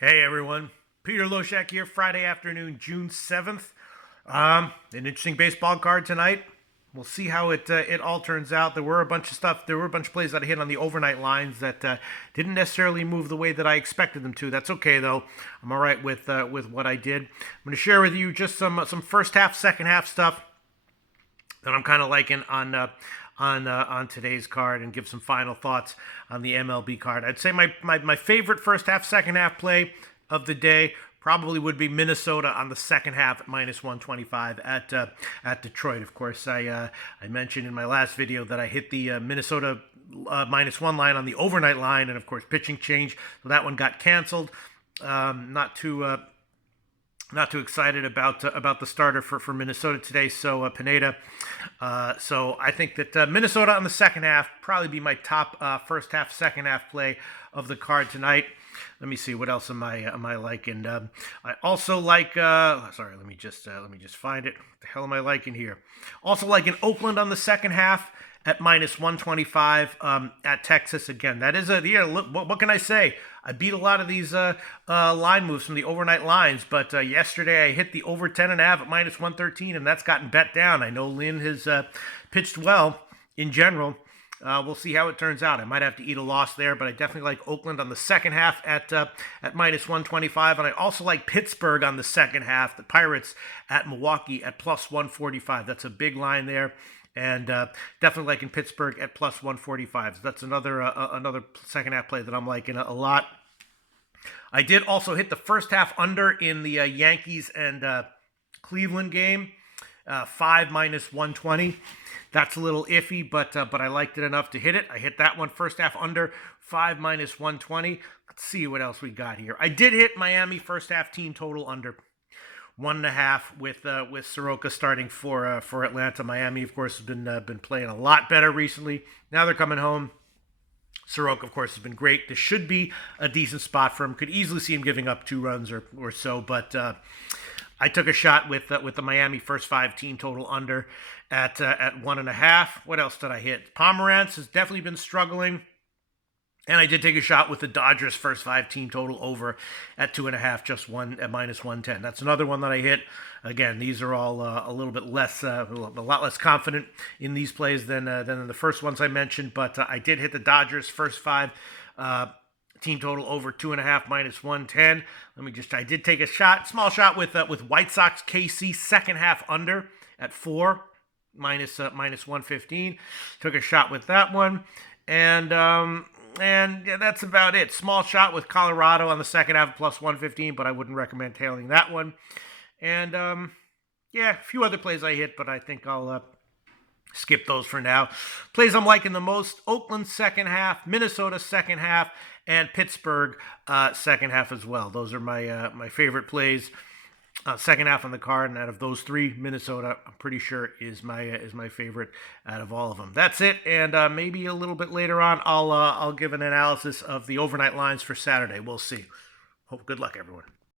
Hey everyone, Peter Loshak here. Friday afternoon, June 7th. An interesting baseball card tonight. We'll see how it all turns out. There were a bunch of stuff. There were a bunch of plays that I hit on the overnight lines that didn't necessarily move the way that I expected them to. That's okay though. I'm all right with what I did. I'm going to share with you just some first half, second half stuff that I'm kind of liking on today's card, and give some final thoughts on the MLB card. I'd say my favorite first half, second half play of the day probably would be Minnesota on the second half at minus 125 at Detroit. Of course, I mentioned in my last video that I hit the Minnesota -1 line on the overnight line, and of course pitching change, so that one got canceled. Not too excited about the starter for Minnesota today. So Pineda. So I think that Minnesota on the second half probably be my top first half, second half play of the card tonight. Let me see, what else am I liking? I also like. Sorry, let me just find it. What the hell am I liking here? Also like in Oakland on the second half at minus 125 at Texas. Again, that is what can I say? I beat a lot of these line moves from the overnight lines, but yesterday I hit the over 10.5 at minus 113, and that's gotten bet down. I know Lynn has pitched well in general. We'll see how it turns out. I might have to eat a loss there, but I definitely like Oakland on the second half at minus 125, and I also like Pittsburgh on the second half, the Pirates at Milwaukee at plus 145. That's a big line there. And definitely liking Pittsburgh at plus 145. So that's another second half play that I'm liking a lot. I did also hit the first half under in the Yankees and Cleveland game, 5 minus 120. That's a little iffy, but I liked it enough to hit it. I hit that one first half under, 5 minus 120. Let's see what else we got here. I did hit Miami first half team total under 1.5 with Soroka starting for Atlanta. Miami, of course, has been playing a lot better recently. Now they're coming home. Soroka, of course, has been great. This should be a decent spot for him. Could easily see him giving up 2 runs or so, but I took a shot with the Miami first 5 team total under at 1.5. What else did I hit? Pomerantz has definitely been struggling. And I did take a shot with the Dodgers first 5 team total over at 2.5, just one at minus 110. That's another one that I hit. Again, these are all a little bit less, a lot less confident in these plays than in the first ones I mentioned. But I did hit the Dodgers first 5 team total over 2.5, minus 110. I did take a small shot with White Sox KC second half under at 4, minus 115. Took a shot with that one, and yeah, that's about it. Small shot with Colorado on the second half, plus 115, but I wouldn't recommend tailing that one. And yeah, a few other plays I hit, but I think I'll skip those for now. Plays I'm liking the most: Oakland second half, Minnesota second half, and Pittsburgh second half as well. Those are my favorite plays. Second half on the card, and out of those 3, Minnesota, I'm pretty sure is my favorite out of all of them. That's it, and maybe a little bit later on, I'll give an analysis of the overnight lines for Saturday. We'll see. Good luck, everyone.